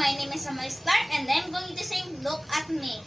my name is Amal Clark and I'm going to say, look at me.